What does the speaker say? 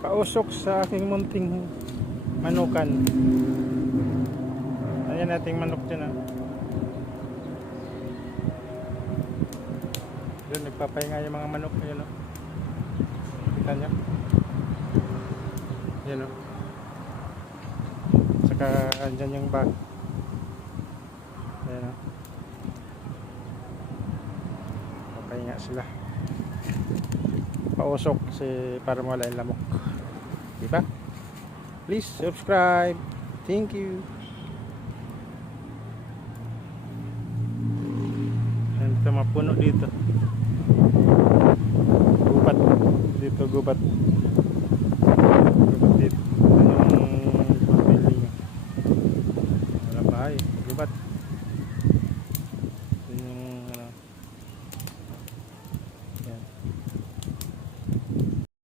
pausok sa aking munting manukan. Ayan nating manok dyan ah. Yun, nagpapahinga yung mga manok. Ayan oh. Kita nyo? Ayan oh. Saka andyan yung bag. Ayan oh. Papahinga sila. Pausok kasi para mawala yung lamok. Diba? Please subscribe. Thank you. Ayan, ito mapuno dito. Gubat. Dito gubat.